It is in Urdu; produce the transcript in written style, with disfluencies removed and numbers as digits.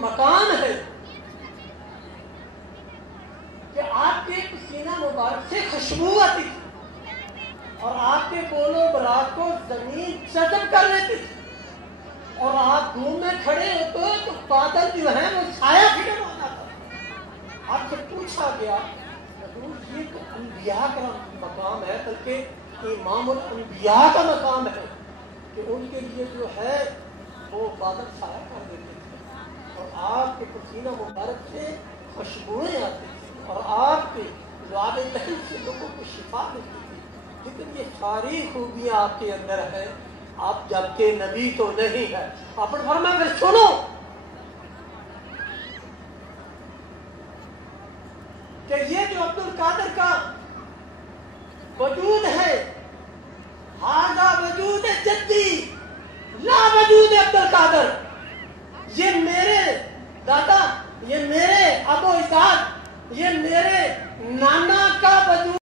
مقام ہے کہ آپ کے پسینہ مبارک سے خوشبو آتی تھی اور آپ کے بول و براق کو زمین جذب کر لیتی تھی، اور آپ دھوپ میں کھڑے ہوتے تو بادل جو ہیں وہ چھایا پھر ہوتا تھا۔ آپ سے پوچھا گیا حضور یہ تو انبیاء کا مقام ہے، بلکہ امام الانبیاء کا مقام ہے کہ ان کے لیے جو ہے وہ بادل چھایا کر دیتے تھے اور آپ کے پسینہ مبارک سے خوشبوئیں آتی تھی اور آپ کے لعاب لہم سے لوگوں کو شفا ملتی تھی۔ لیکن یہ ساری خوبیاں آپ کے اندر ہے، آپ جبکہ نبی تو نہیں ہے۔ آپ نے فرمایا پھر سنو، کہ یہ جو عبد القادر کا وجود ہے، ہاذا وجود جدی لا وجود عبد القادر، یہ میرے دادا، یہ میرے ابو اجداد، یہ میرے نانا